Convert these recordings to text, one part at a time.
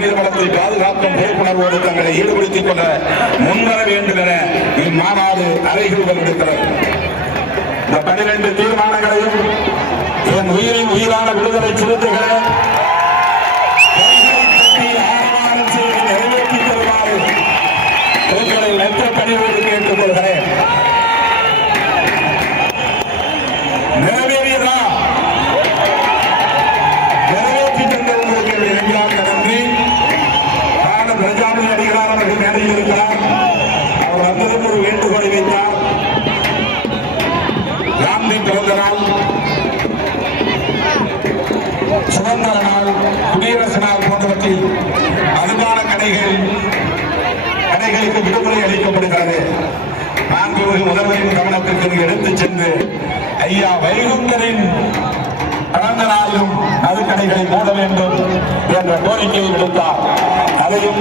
மனித பாதுகாக்கும் பொறுப்புணர்வோடு தங்களை ஈடுபடுத்திக் கொள்ள முன்வர வேண்டும் என இம்மாநாடு அறைகூறுதல் விடுக்கிறது இந்த பனிரெண்டு தீர்மானங்களையும் என் உயிரின் உயிரான விடுதலை சிறுத்தைகளை அவர்களுக்கு விடுமுறை அளிக்கப்படுகிறது. மாண்புமிகு முதல்வரின் கவனத்திற்கு எடுத்துச் சென்று ஐயா வைகுந்தரின் கடந்த நாளிலும் மதுக்கடைகளை மூட வேண்டும் என்ற கோரிக்கையை விடுத்தார். அதையும்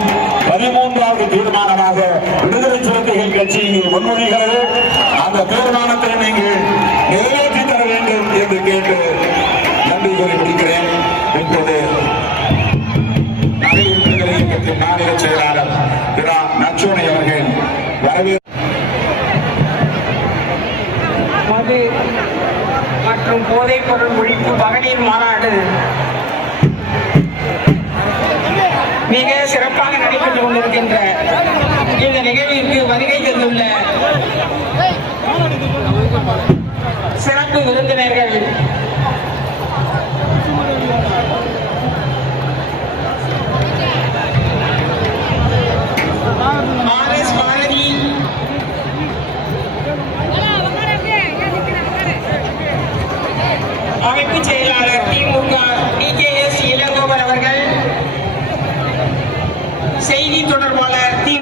பதிமூன்றாவது தீர்மானமாக விடுதலை சிறுத்தைகள் கட்சி முன்மொழிகிறது. அந்த தீர்மானத்தை நீங்கள் நிறைவேற்றி தர வேண்டும் என்று கேட்டு நன்றி கூறி முடிக்கிறேன் இப்போது மது மற்றும் போதைப் பொருள் ஒழிப்பு மகளிர் மாநாடு மிக சிறப்பாக நடைபெற்றுக் கொண்டிருக்கின்ற இந்த நிகழ்விற்கு வருகை தந்துள்ள சிறப்பு விருந்தினர்கள் செய்தி தொடர்பாளர் தி